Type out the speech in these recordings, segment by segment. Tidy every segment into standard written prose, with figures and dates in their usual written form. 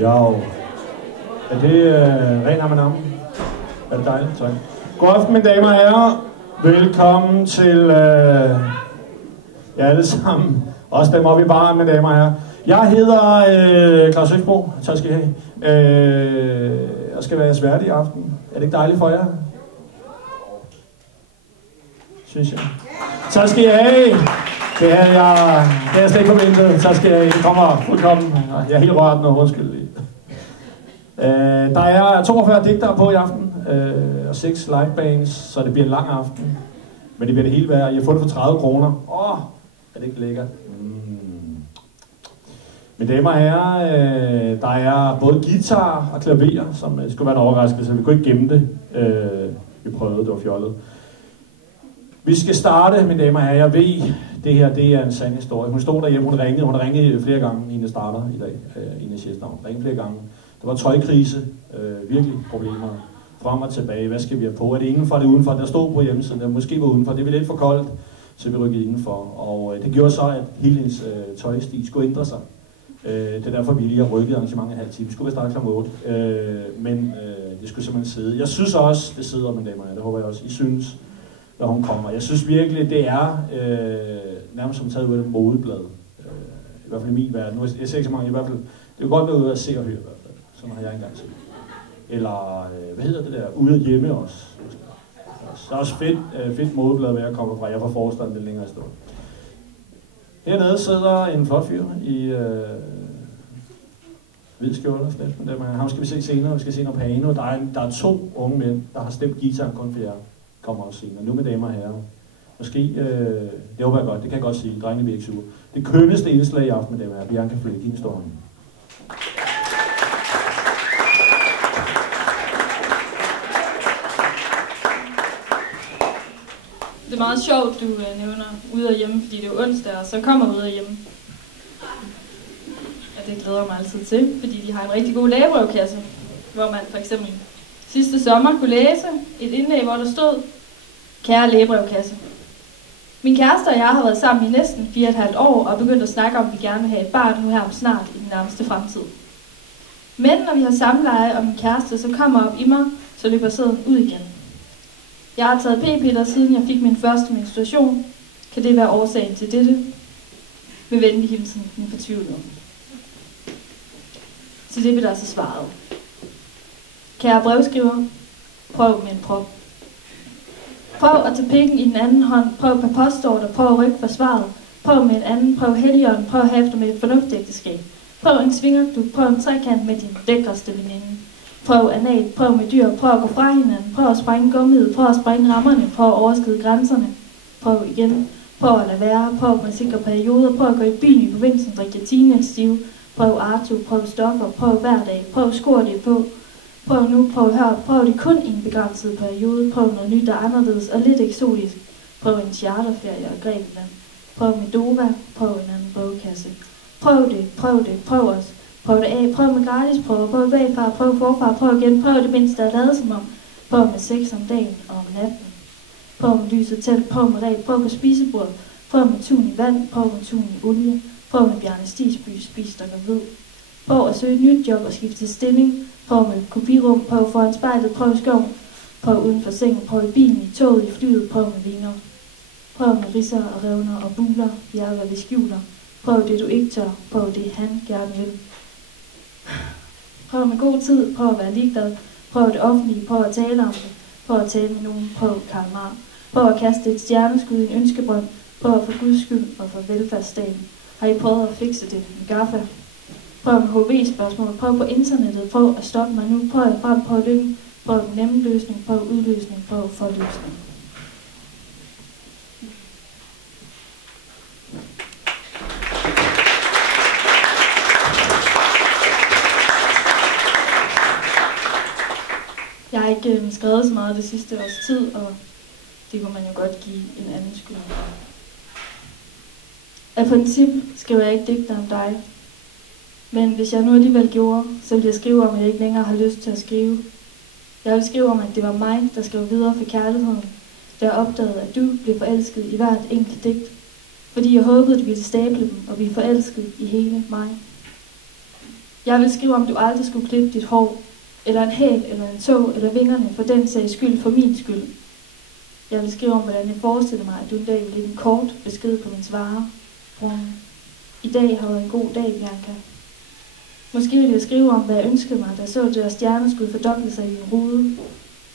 Jo. Er det ren Amanam? Er det dejligt? Tak. God aften, mine damer og herrer. Velkommen til jer alle sammen. Også dem oppe i baren, mine damer og herrer. Jeg hedder Claus Høgsbro. Tak skal I have. Jeg skal være jeres vært i aften. Er det ikke dejligt for jer? Synes jeg. Tak skal I have. Det er jeg slet ikke forventet. Tak skal I have. Det kommer fuldkommen. Jeg er helt rørt nu. Undskyld lige. Der er 42 digtere på i aften, og 6 livebands, så det bliver en lang aften. Men det bliver det hele værd. Jeg får det for 30 kroner. Er det ikke lækkert? Mine damer og herrer, der er både guitar og klaver, som skulle være en overraskelse. Vi kunne ikke gemme det. Vi prøvede, det var fjollet. Vi skal starte, mine damer og herrer. Jeg ved, det her det er en sand historie. Hun stod derhjemme, hun har ringet flere gange, inden jeg starter i dag. Ines Jesnavn, ringet flere gange. Der var tøjkrise, virkelig problemer, frem og tilbage. Hvad skal vi have på? Er det indenfor, er det udenfor? Der stod på hjemmesiden, der måske var udenfor. Det var lidt for koldt, så vi rykkede indenfor. Og det gjorde så, at hele hendes tøjstil skulle ændre sig. Det er derfor, vi lige har rykket arrangementet en halv time. Vi skulle være starte kl. 8, men det skulle simpelthen sidde. Jeg synes også, det sidder, mine damer. Det håber jeg også, I synes, når hun kommer. Jeg synes virkelig, det er nærmest som taget ud af et modeblad. I hvert fald i min verden. Jeg ser ikke så mange, i hvert fald. Det er jo godt være ude at se og høre. Sådan har jeg engang set. Eller, hvad hedder det der? Ude hjemme også. Der er også fedt modeblad, hvad jeg kommer fra. Jeg er fra forstanden, det længere stå. Hernede sidder en flot fyr i hvid skjorte og slet. Ham skal vi se senere. Vi skal se noget piano. Der er 2 unge mænd, der har stemt guitar kun for jer. Kommer også senere. Nu med damer og herrer. Måske, det håber jeg godt. Det kan jeg godt sige. Drengene bliver ikke sure. Det kønneste indslag i aften med damer og herrer. Bianca Fløg, din står her. Det er meget sjovt, du nævner ude og hjemme, fordi det er onsdag, og så kommer ude og hjemme. Og det glæder mig altid til, fordi de har en rigtig god lægebrevkasse, hvor man for eksempel sidste sommer kunne læse et indlæg, hvor der stod: Kære lægebrevkasse. Min kæreste og jeg har været sammen i næsten 4,5 år og begyndt at snakke om, at vi gerne vil have et barn nu her om snart i den nærmeste fremtid. Men når vi har samleje og min kæreste så kommer op i mig, så løber sæden ud igen. Jeg har taget p-piller, siden jeg fik min første menstruation. Kan det være årsagen til dette? Med venlig hilsen, min fortvivlede. Til det blev der så svaret: Kære brevskriver, prøv med en prop. Prøv at tage pikken i den anden hånd, prøv på postordre, prøv at rykke for svaret. Prøv med en anden, prøv Helligånden, prøv at have efter med et fornuftsægteskab. Prøv en svingerklub, prøv en trekant med din lækreste veninde. Prøv anal, prøv med dyr, prøv at gå fra hinanden, prøv at sprænge gummiet, prøv at sprænge rammerne, prøv at overskride grænserne. Prøv igen, prøv at lade være, prøv med sikre perioder, prøv at gå i byen i provinsen, drikke tine stive. Prøv Arto, prøv stoffer, prøv hver dag, prøv skor det på. Prøv nu, prøv her, prøv det kun i en begrænset periode, prøv noget nyt, der er anderledes og lidt eksotisk. Prøv en charterferie og Grækenland. Prøv Medova, prøv en anden bogkasse. Prøv det, prøv os. Prøv det af, prøv med gratis prøver, prøv bagfra, prøv forfra, prøv igen, prøv det mindste at lade som om. Prøv med sex om dagen og om natten. Prøv med lyset tæt, prøv med ræb, prøv på spisebordet. Prøv med tun i vand, prøv med tun i olie. Prøv med Bjarne Stigsby, spis der går ved. Prøv at søge et nyt job og skifte stilling. Prøv med kopirum, prøv foran spejlet, prøv i skoven. Prøv uden for sengen, prøv i bilen, i toget, i flyet, prøv med vinger. Prøv med ridser og revner og buler, hjerter vi skjuler. Prøv det du ikke tør, prøv det han gerne vil. Prøv med god tid, prøv at være ligeglad. Prøv det offentlige, prøv at tale om det. Prøv at tale med nogen, prøv Karl Marx. Prøv at kaste et stjerneskud i en ønskebrønd. Prøv at for Guds skyld og for velfærdsstaten. Har I prøvet at fikse det med gaffa? Prøv med HV-spørgsmål, prøv på internettet, prøv at stoppe mig nu, prøv at frem, prøv lykken, prøv den nemme løsning, prøv udløsning, prøv forløsning. Jeg har ikke skrevet så meget det sidste års tid, og det kunne man jo godt give en anden skyld. Af princip skriver jeg ikke digter om dig, men hvis jeg nu alligevel gjorde, så ville jeg skrive om, at jeg ikke længere har lyst til at skrive. Jeg vil skrive om, at det var mig, der skrev videre for kærligheden, da jeg opdagede, at du blev forelsket i hvert enkelt digt, fordi jeg håbede, at vi ville stable dem og blive forelsket i hele mig. Jeg vil skrive om, du aldrig skulle klippe dit hår, eller en hæl, eller en tog, eller vingerne, for den sags skyld, for min skyld. Jeg vil skrive om, hvordan jeg forestiller mig, at du en dag vil lægge en kort besked på min svare. I dag har været en god dag, Bianca. Måske vil jeg skrive om, hvad jeg ønskede mig, da jeg så deres stjerneskud fordoble sig i en rude.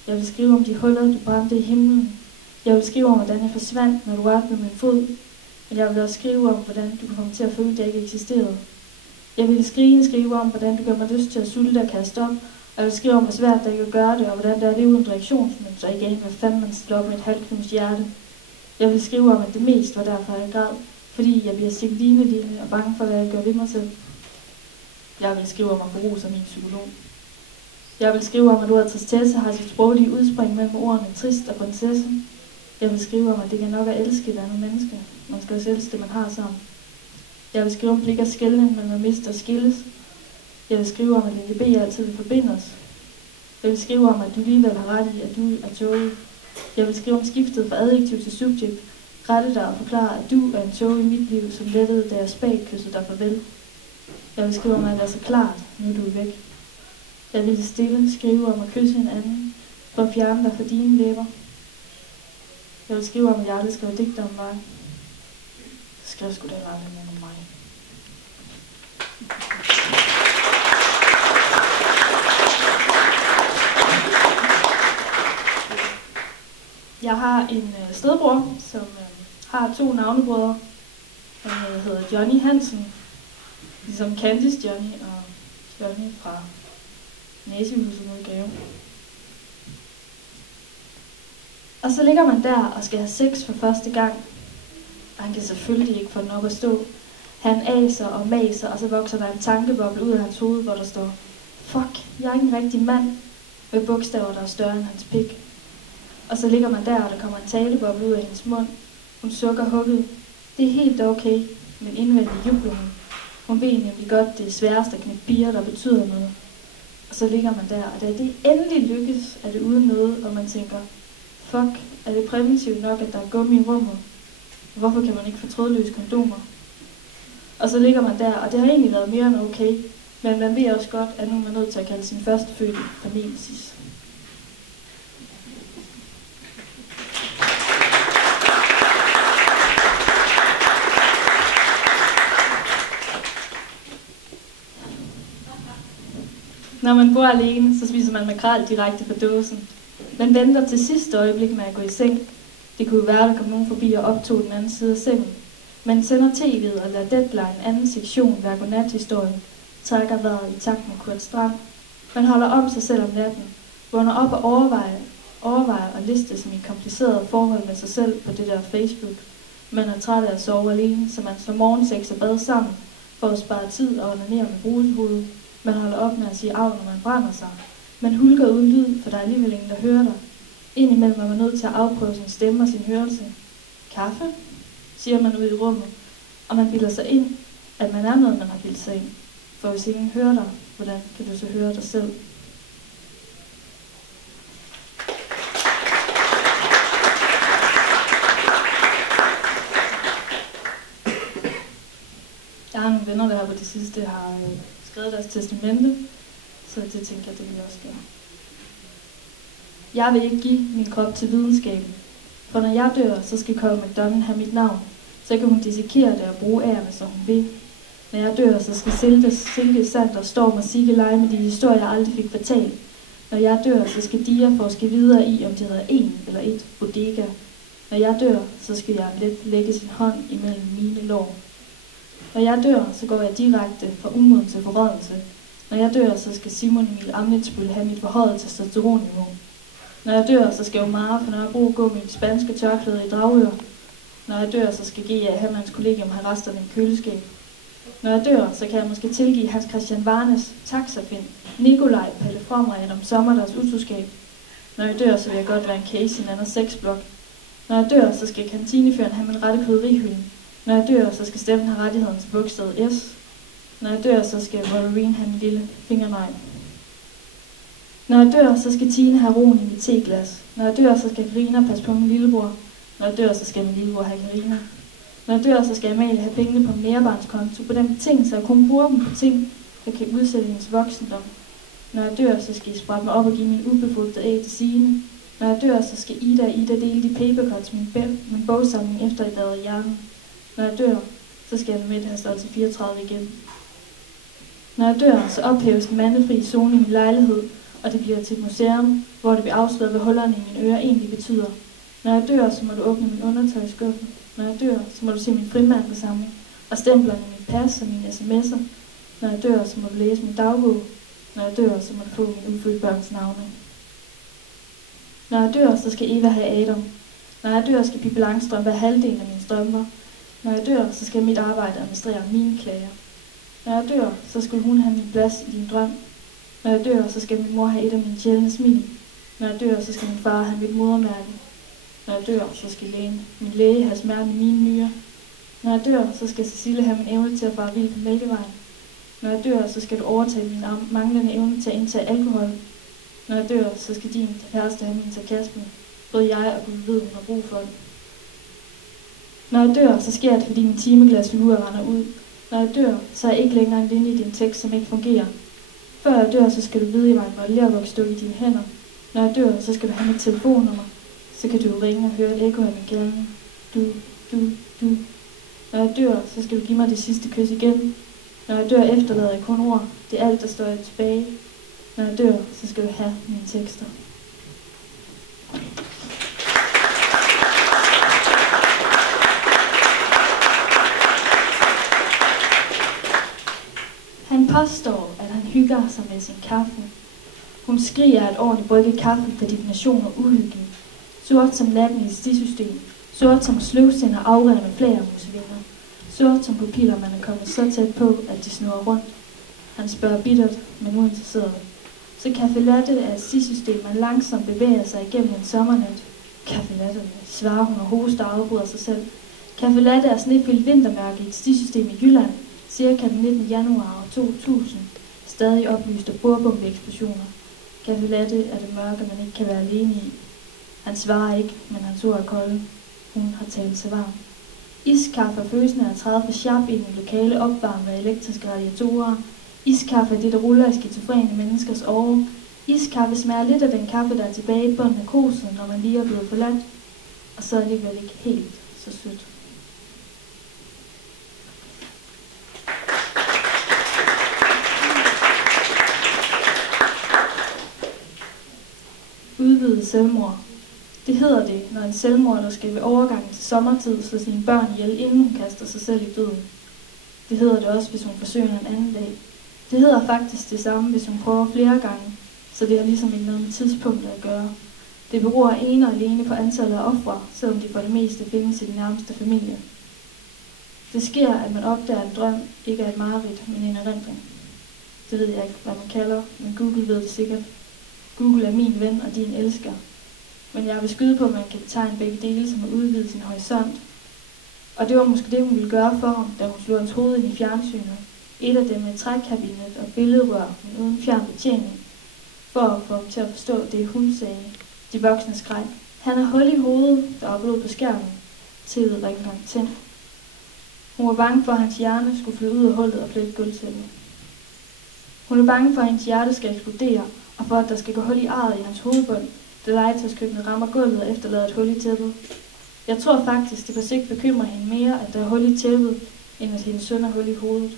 Jeg vil skrive om de huller, du brændte i himlen. Jeg vil skrive om, hvordan jeg forsvandt, når du rørte ved min fod. Men jeg vil også skrive om, hvordan du kom til at føle, at jeg ikke eksisterede. Jeg vil skrive om, hvordan du gør mig lyst til at sulte og kaste op. Og jeg vil skrive om, hvor svært det er at gøre det, og hvordan det er at leve uden reaktionsmønster, og ikke aner, hvad fanden man slår op med et halvknust hjerte. Jeg vil skrive om, at det mest var derfor, jeg græd, fordi jeg bliver sikkelinelille og bange for, hvad jeg gør ved mig selv. Jeg vil skrive om at få ros af min psykolog. Jeg vil skrive om, at ordet tristesse har sit sproglige udspring mellem ordene trist og prinsesse. Jeg vil skrive om, at det kan nok at elske et andet menneske. Man skal også elske det, man har sammen. Jeg vil skrive om pligt og skelnen mellem at miste og skilles. Jeg vil skrive om, at linje B altid vil forbinde os. Jeg vil skrive om, at du alligevel har ret i, at du er toget. Jeg vil skrive om skiftet fra adjektiv til subjekt. Rette dig og forklare, at du er en tog i mit liv, som lettede, da jeg spagt kyssede dig farvel. Jeg vil skrive om, at det er så klart, nu du er væk. Jeg vil stille skrive om at kysse en anden, for at fjerne dig fra dine læber. Jeg vil skrive om, at jeg aldrig skrev digter om mig. Skriv sgu da aldrig mere om mig. Jeg har en stedbror, som har 2 navnebrødre. Han hedder Johnny Hansen, ligesom Candice Johnny og Johnny fra Næsehuset mod Greve. Og så ligger man der og skal have sex for første gang. Og han kan selvfølgelig ikke få den op at stå. Han aser og maser, og så vokser der en tankeboble ud af hans hoved, hvor der står: fuck, jeg er ikke en rigtig mand, med bogstaver, der er større end hans pik. Og så ligger man der, og der kommer en taleboble ud af hendes mund. Hun sukker hugget. Det er helt okay, men indvendigt jubler hun. Hun ved nemlig godt, det er sværest at knække piger, der betyder noget. Og så ligger man der, og da det endelig lykkes, er det uden noget, og man tænker: fuck, er det præventivt nok, at der er gummi i rummet? Hvorfor kan man ikke få trådløse kondomer? Og så ligger man der, og det har egentlig været mere end okay, men man ved også godt, at nu er man nødt til at kalde sin førstefødte for nemesis. Når man bor alene, så spiser man makrel direkte fra dåsen. Man venter til sidste øjeblik med at gå i seng. Det kunne være, der kom nogen forbi og optog den anden side af sengen. Man sender tv'et og lader Deadline anden sektion være godnathistorien. Trækker vejret i takt med Kurt Strand. Man holder om sig selv om natten. Vågner op og overvejer at liste som et kompliceret forhold med sig selv på det der Facebook. Man er træt af at sove alene, så man slår morgensex og bad sammen for at spare tid og onanere med brusehovedet. Man holder op med at sige af, når man brænder sig. Man hulker uden lyd, for der er alligevel ingen, der hører dig. Indimellem er man nødt til at afprøve sin stemme og sin hørelse. Kaffe? Siger man ud i rummet. Og man bilder sig ind, at man er noget, man har bildt sig ind. For hvis ingen hører dig, hvordan kan du så høre dig selv? Jeg har nogle venner, der her på det sidste har skrevet deres testamente, så det tænker jeg, det vil jeg også gøre. Jeg vil ikke give min krop til videnskaben, for når jeg dør, så skal Carl McDonald have mit navn, så kan hun dissekere det og bruge ærerne, som hun vil. Når jeg dør, så skal Silke Sand og Storm og Sigge lege med de historier, jeg aldrig fik fortalt. Når jeg dør, så skal Dia forske videre i, om det hedder en eller et bodega. Når jeg dør, så skal jeg let lægge sin hånd imellem mine lår. Når jeg dør, så går jeg direkte fra umoden til forrådelse. Når jeg dør, så skal Simon Emil Amnitsbøl have mit forhøjet testosteronniveau. Når jeg dør, så skal Omar fra Nørrebro gå med mit spanske tørklæde i Dragør. Når jeg dør, så skal G.A. have hans kollegium have resterne i køleskab. Når jeg dør, så kan jeg måske tilgive Hans Christian Varnes, Taxafind, Nikolaj, Pelle Fromregn om sommerdags utroskab. Når jeg dør, så vil jeg godt være en case i en anden sexblok. Når jeg dør, så skal kantineføren have min rette krydderihylde. Når jeg dør, så skal Steffen have rettigheden til bogstavet S. Når jeg dør, så skal Wolverine have min lille fingernegl. Når jeg dør, så skal Tine have roen i mit teglas. Når jeg dør, så skal Karina passe på min lillebror. Når jeg dør, så skal min lillebror have Karina. Når jeg dør, så skal Amalie have pengene på en merbarnskonto på den betingelse, at jeg kun bruger dem på ting, der kan udsætte hendes voksendom. Når jeg dør, så skal I sprætte mig op og give min ubefrugtede æg til Signe. Når jeg dør, så skal Ida dele de papercuts min bogsamling efter I lavede hjernen. Når jeg dør, så skal jeg med have stået til 34 igen. Når jeg dør, så ophæves den mandefri zone i min lejlighed, og det bliver til et museum, hvor det bliver afsløret, hvad hullerne i mine ører egentlig betyder. Når jeg dør, så må du åbne min undertøjskuffe. Når jeg dør, så må du se min frimærkesamling og stemplerne i mit pas og mine sms'er. Når jeg dør, så må du læse min dagbog. Når jeg dør, så må du få mine ufødte børns navne. Når jeg dør, så skal Eva have Adam. Når jeg dør, skal Pippi Langstrømpe have halvdelen af mine strømper. Når jeg dør, så skal mit arbejde administrere mine klager. Når jeg dør, så skal hun have min plads i din drøm. Når jeg dør, så skal min mor have et af mine sjældne smil. Når jeg dør, så skal min far have mit modermærke. Når jeg dør, så skal min læge have smerten i mine nyrer. Når jeg dør, så skal Cecilie have min evne til at fare vild på Mælkevejen. Når jeg dør, så skal du overtage min manglende evne til at indtage alkohol. Når jeg dør, så skal din kæreste have min sarkasme. Både jeg og Gud ved, hun har brug for det. Når jeg dør, så sker det, fordi min timeglasfigur render ud. Når jeg dør, så er jeg ikke længere en linje i din tekst, som ikke fungerer. Før jeg dør, så skal du vide, at jeg var en modellervoksdukke i dine hænder. Når jeg dør, så skal du have mit telefonnummer. Så kan du ringe og høre et ekko af min gælden. Du. Når jeg dør, så skal du give mig det sidste kys igen. Når jeg dør, efterlader jeg kun ord. Det er alt, der står tilbage. Når jeg dør, så skal du have mine tekster. Han påstår, at han hygger sig med sin kaffe. Hun skriger, at ordentligt brygget kaffe per definition er uhyggelig. Sort som natten i et stisystem. Sort som sløvsind og afrende flagermusvinger. Sort som pupiller, man er kommet så tæt på, at de snurrer rundt. Han spørger bittert, men uinteresseret. Så Café Latte er et stisystem, man langsomt bevæger sig igennem en sommernat. Café Latte, svarer hun og hoster og afbryder sig selv. Café Latte er snefyldt vintermørke i et stisystem i Jylland, cirka den 19. januar 2000. Stadig oplyst af bordbombeeksplosioner. Café Latte er det mørke, man ikke kan være alene i. Han svarer ikke, men hans ord er kolde. Hun har talt sig varm. Iskaffe er følelsen af at træde for sharp ind i lokale opvarmet af elektriske radiatorer. Iskaffe er det, der ruller i skizofrene menneskers åre. Iskaffe smager lidt af den kaffe, der er tilbage i bunden af koset, når man lige er blevet forladt. Og så er det vel ikke helt så sødt. Udvidet selvmord. Det hedder det, når en selvmorder skal ved overgangen til sommertid slå sine børn ihjel, inden hun kaster sig selv i døden. Det hedder det også, hvis hun forsøger en anden dag. Det hedder faktisk det samme, hvis hun prøver flere gange, så det har ligesom ikke noget med tidspunktet at gøre. Det beror ene og alene på antallet af ofre, selvom de for det meste findes i den nærmeste familie. Det sker, at man opdager, at en drøm ikke er et mareridt, men en erindring. Det ved jeg ikke, hvad man kalder, men Google ved det sikkert. Google er min ven og din elsker. Men jeg vil skyde på, at man kan betegne begge dele som at udvide sin horisont. Og det var måske det, hun ville gøre for ham, da hun slog hans hoved ind i fjernsynet. Et af dem med trækkabinet og billedrør, men uden fjern betjening. For at få ham til at forstå det, hun sagde. De voksne skreg. Han har hul i hovedet, der var blod på skærmen. TV'et var ikke engang tændt. Hun var bange for, at hans hjerne skulle flyde ud af hullet og flette gulvtæppet. Hun er bange for, at hendes hjerte skal eksplodere, og for, at der skal gå hul i arret i hans hovedbund, da legetøjskøkkenet rammer gulvet og efterlader et hul i tæppet. Jeg tror faktisk, det på sigt bekymrer hende mere, at der er hul i tæppet, end at hendes søn har hul i hovedet.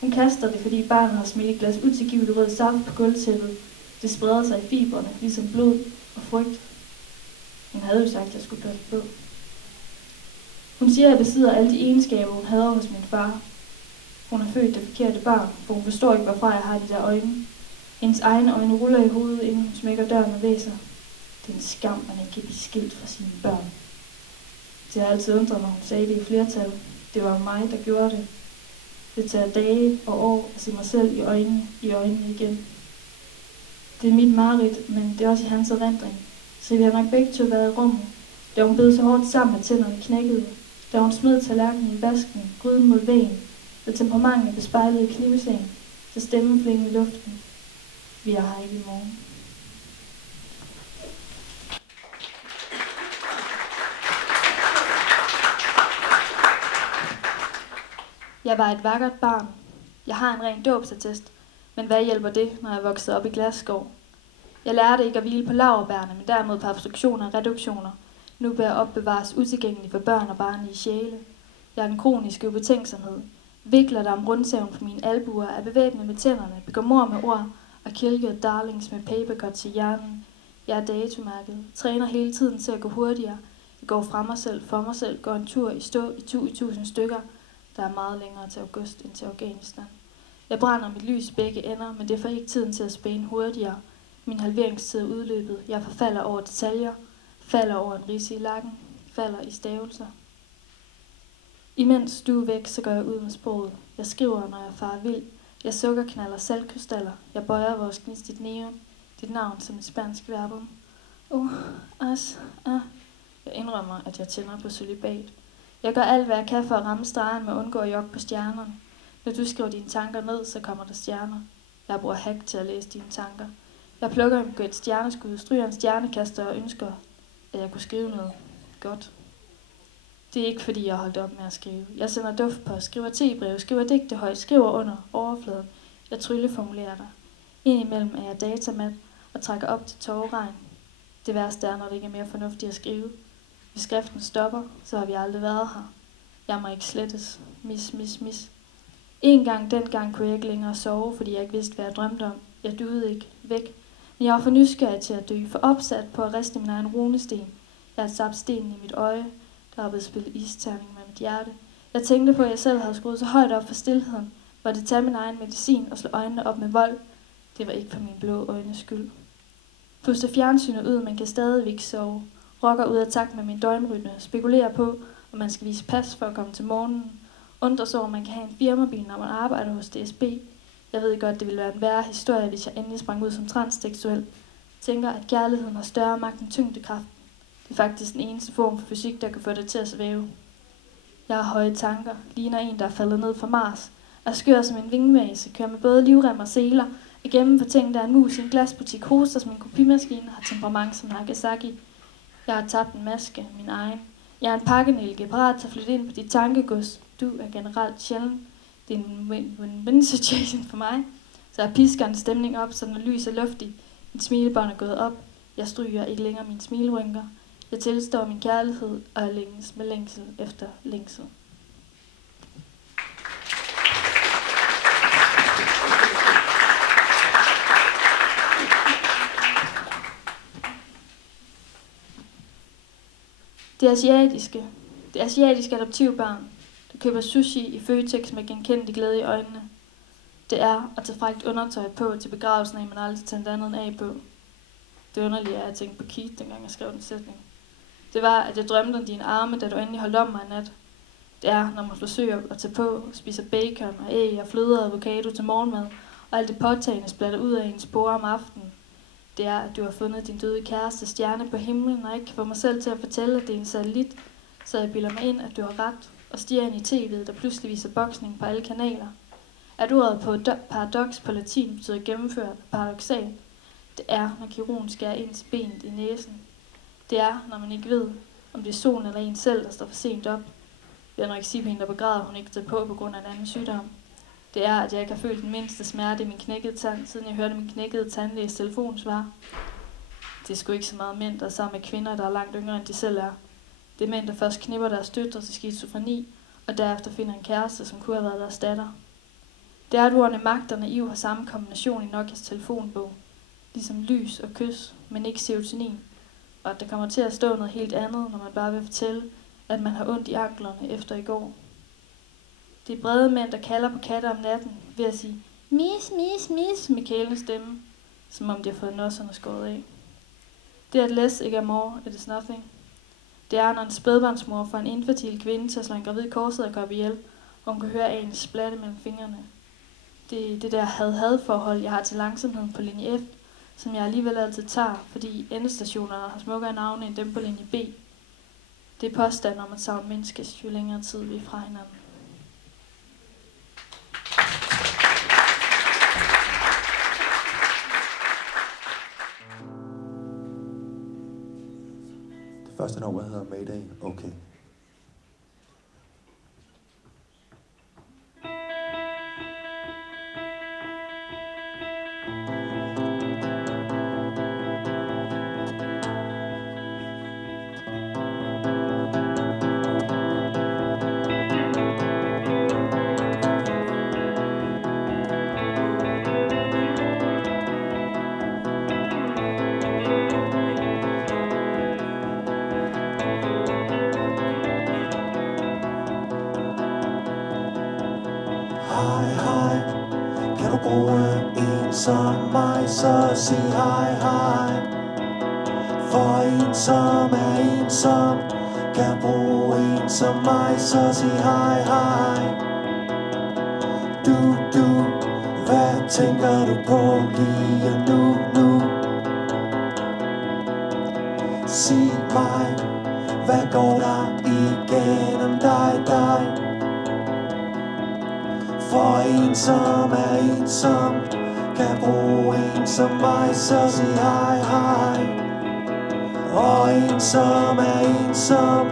Hun kaster det, fordi barnet har smidt et glas utilgiveligt rød saft på gulvtæppet. Det spreder sig i fibrene, ligesom blod og frygt. Hun havde jo sagt, at jeg skulle passe på. Hun siger, at jeg besidder alle de egenskaber, hun havde hos min far. Hun har født det forkerte barn, for hun forstår ikke, hvorfra jeg har de der øjne. Hendes egne øjne ruller i hovedet, inden hun smækker døren og væser. Det er en skam, man ikke kan blive skilt fra sine børn. Det har altid undret mig, hun sagde det i flertal. Det var mig, der gjorde det. Det tager dage og år at se mig selv i øjnene igen. Det er mit mareridt, men det er også i hans erindring. Så vi har nok begge to været i rummet, da hun bed så hårdt sammen, at tænderne knækkede. Da hun smed tallerkenen i vasken, gryden mod væggen, da temperamentet bespejlede i knivseng, så stemmen flingede i luften. Vi er her ikke i morgen. Jeg var et vakkert barn. Jeg har en ren dåbsattest, Men hvad hjælper det, når jeg voksede op i Glasskov? Jeg lærte ikke at hvile på laurbærne, men derimod på abstraktioner og reduktioner. Nu bør jeg opbevares utilgængelig for børn og barnlige sjæle. Jeg er den kroniske ubetænksomhed. Vikler der om rundsaven på mine albuer, er bevæbnet med tænderne, begår mord med ord og kælker darlings med papercuts i hjernen. Jeg er datomærket, træner hele tiden til at gå hurtigere. Jeg går fra mig selv, for mig selv, går en tur i stå i 1000 stykker. Der er meget længere til august end til Afghanistan. Jeg brænder mit lys begge ender, men det får ikke tiden til at spæne hurtigere. Min halveringstid er udløbet. Jeg forfalder over detaljer, falder over en ridse i lakken, falder i stavelser. Imens du er væk, så går jeg ud med sproget. Jeg skriver, når jeg farer vild. Jeg sukkerknaller saltkrystaller. Jeg bøjer vores gnistigt neon. Dit navn som et spansk verbum. Jeg indrømmer, at jeg tænder på cølibat. Jeg gør alt, hvad jeg kan for at ramme stregen med at undgå at jogge på stjernerne. Når du skriver dine tanker ned, så kommer der stjerner. Jeg bruger hack til at læse dine tanker. Jeg plukker et stjerneskud, stryger en stjernekaster og ønsker, at jeg kunne skrive noget godt. Det er ikke fordi, jeg har holdt op med at skrive. Jeg sender duftpost, skriver tebreve, skriver digte højt, skriver under overfladen. Jeg trylleformulerer dig. Indimellem er jeg datamat og trækker op til tåreregn. Det værste er, når det ikke er mere fornuftigt at skrive. Hvis skriften stopper, så har vi aldrig været her. Jeg må ikke slettes. Mis. Dengang kunne jeg ikke længere sove, fordi jeg ikke vidste, hvad jeg drømte om. Jeg døde ikke. Væk. Men jeg var for nysgerrig til at dø, for opsat på at riste min egen runesten. Jeg havde tabt stenen i mit øje, der var blevet spillet isterning med mit hjerte. Jeg tænkte på, at jeg selv havde skruet så højt op for stilheden. Var det tage min egen medicin og slå øjnene op med vold? Det var ikke for mine blå øjnes skyld. Puste fjernsynet ud, men kan stadigvæk ikke sove. Rokker ud af takt med min døgnrytme. Spekulerer på, om man skal vise pas for at komme til morgenen. Undres over, om man kan have en firmabil, når man arbejder hos DSB. Jeg ved godt, det ville være en værre historie, hvis jeg endelig sprang ud som transseksuel. Tænker, at kærligheden har større magt end tyngdekraften. Det er faktisk den eneste form for fysik, der kan få det til at svæve. Jeg har høje tanker, ligner en, der er faldet ned fra Mars. Er skør som en vingvase, kører med både livrem og seler. Er gennem for ting, der er en mus i en glasbutik, hoster som en kopimaskine, har temperament som Nagasaki. Jeg har tabt en maske, min egen. Jeg er en pakkenælke, parat til at flytte ind på dit tankegods. Du er generelt sjældent. Det er en win-win situation for mig. Så jeg pisker en stemning op, så når lys er luftig. Mit smilebånd er gået op. Jeg stryger ikke længere mine smilrynker. Jeg tilstår min kærlighed, og jeg længes med længsel efter længsel. Det asiatiske adoptivbarn, der køber sushi i Føtex med genkendelig glæde i øjnene. Det er at tage frækt undertøj på til begravelsen af, man aldrig tændte andet end af på. Det underlige er, at jeg tænkte på Keith, dengang jeg skrev den sætning. Det var, at jeg drømte om dine arme, da du endelig holdt om mig i nat. Det er, når man forsøger at tage på, spiser bacon og æg og fløde og avocado til morgenmad, og alt det påtagende splatter ud af ens spore om aftenen. Det er, at du har fundet din døde kæreste stjerne på himlen, og ikke kan få mig selv til at fortælle, at det er en satellit, så jeg bilder mig ind, at du har ret, og stiger ind i tv'et, der pludselig viser boksning på alle kanaler. At ordet på paradoks på latin betyder gennemført paradoksalt. Det er, når kirurgen skærer ind til benet i næsen. Det er, når man ikke ved, om det er solen eller en selv, der står for sent op. Jeg vil nok ikke sige på en, der begræder, hun ikke tager på grund af en anden sygdom. Det er, at jeg ikke har følt den mindste smerte i min knækkede tand, siden jeg hørte min knækkede tandlæges telefonsvar. Det er sgu ikke så meget mænd, der er sammen med kvinder, der er langt yngre, end de selv er. Det er mænd, der først knipper deres døtre til skizofreni, og derefter finder en kæreste, som kunne have været deres datter. Det er, at ordene magt og naiv har samme kombination i Nokias telefonbog. Ligesom lys og kys, men ikke serotonin. Og at der kommer til at stå noget helt andet, når man bare vil fortælle, at man har ondt i anklerne efter i går. Det er brede mænd, der kalder på katter om natten ved at sige mis med kælende stemme, som om de har fået nosserne skåret af. Det er, at less ikke er more, it is nothing. Det er, når en spædbarnsmor får en infertil kvinde til at slå en gravid korsedderkop ihjel, og hun kan høre en splatte mellem fingrene. Det er det der had-had-forhold, jeg har til langsomheden på linje F, som jeg alligevel altid tager, fordi endestationerne har smukkere navne end dem på linje B. Det er påstand om at savne menneskes, jo længere tid vi er fra hinanden. Det første nummer hedder Mayday. Okay. bruge en som mig, så sig hej hej. For en som er ensom, kan bruge en som mig, så sig hej hej. Du, hvad tænker du på lige nu? Sig mig, hvad går der igennem dig? For en som er ensom, kan bruge en som mig, så sig hej hej. Og en som er ensom,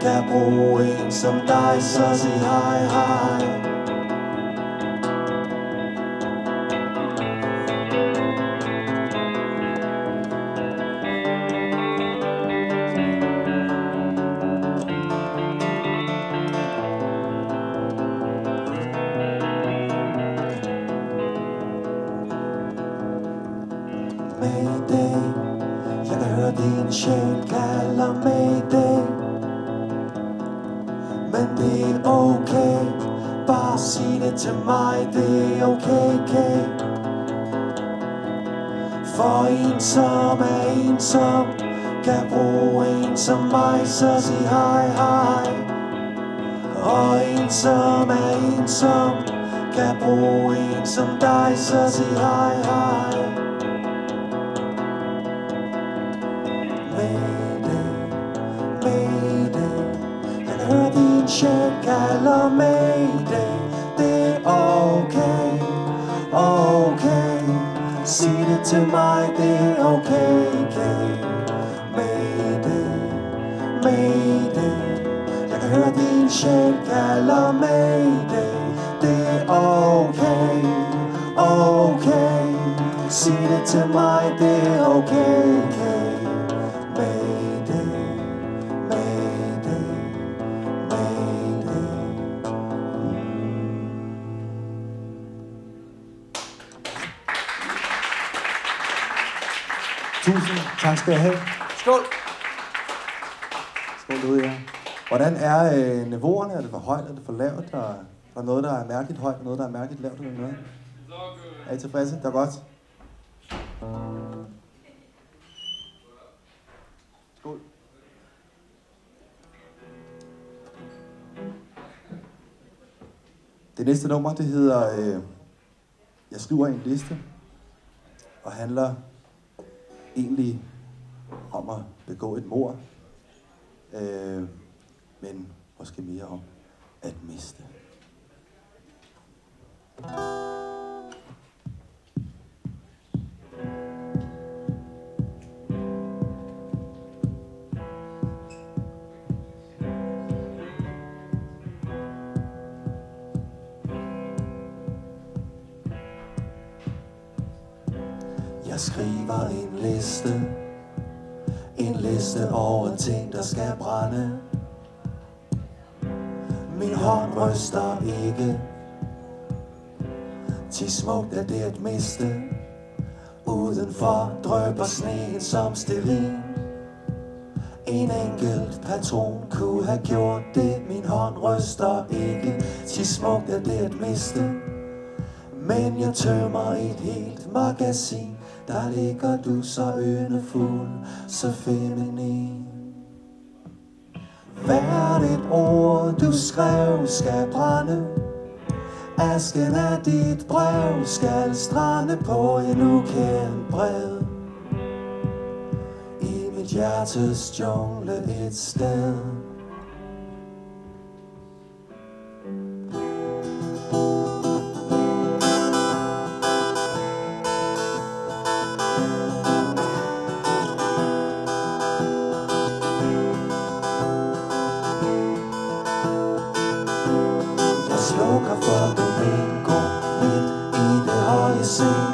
kan bruge en som dig, så sig hej hej. Mayday, jeg kan høre din sjæl kalder Mayday. Men det er okay, bare sig det til mig, det er okay. For en som er ensom, kan bruge en som mig, så sig hej hej. Og en som er ensom, kan bruge en som dig, så sig hej hej. Hør din sjæl kalder Mayday. Det er okay. Sig det til mig, det er okay. Mayday. Jeg kan høre din sjæl kalder Mayday. Det er okay. Sig det til mig, det er okay. Tusind tak skal jeg have. Skål! Skål derude, ja. Hvordan er niveauerne? Er det for højt? Er det for lavt? Er der noget, der er mærkeligt højt, og noget, der er mærkeligt lavt? Eller noget? Er I tilfredse? Det er godt. Skål. Det næste nummer, det hedder Jeg skriver en liste, og handler egentlig om at begå et mord, men måske mere om at miste. Jeg skriver en liste over ting, der skal brænde. Min hånd ryster ikke, til smukt er det at miste. Udenfor drøber sneen som sterin. En enkelt patron kunne have gjort det. Min hånd ryster ikke, til smukt er det at miste. Men jeg tømmer et helt magasin. Der ligger du så ynefuld, så feminin. Hvert et ord du skrev skal brænde. Asken af dit brev skal strande på en ukendt bred. I mit hjertes jungle et sted. Slukker for domingo midt i det høje scene.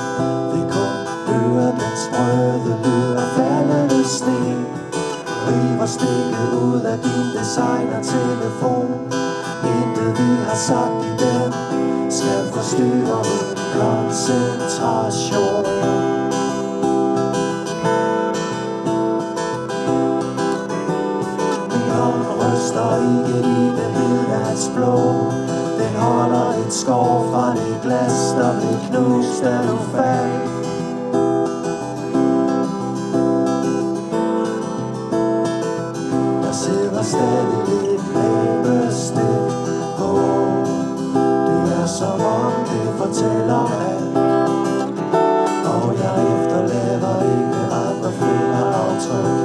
Vi kun hører den sprøde lyd af faldende sten. River stikket ud af din designer-telefon. Intet vi har sagt i den skal forstyrre min koncentration. Min hånd ryster ikke i den midnatsblå. Den holder et skår fra det glas, der blev knust, da du faldt. Der sidder stadig lidt læbestift på. Det er som om det fortæller alt, og jeg efterlader ikke andre fingeraftryk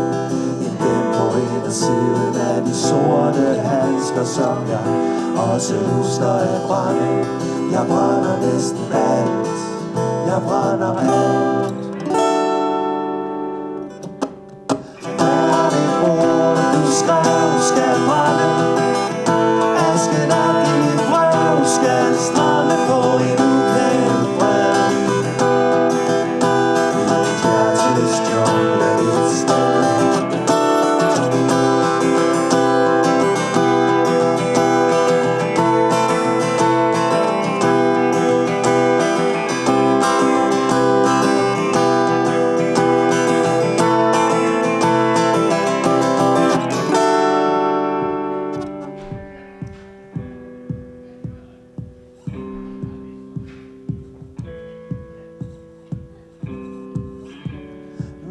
end dem på indersiden af de sorte handsker, som jeg også husker at brænde. Jeg brænder næsten alt. Jeg brænder alt. Hver det ord du skrev skal brænde. Asken af dit brev skal strømme på en ukendt brev. Mit hjertes jungle et sted.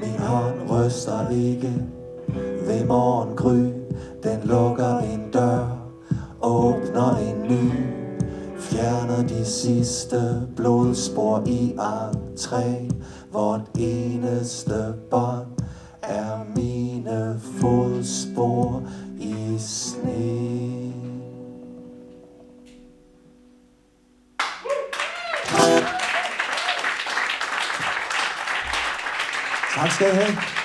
Min hånd ryster ikke ved morgengry. Den lukker en dør, åbner en ny. Fjerner de sidste blodspor i entré. Vort eneste bånd er mine fodspor i sne. Tak skal I have.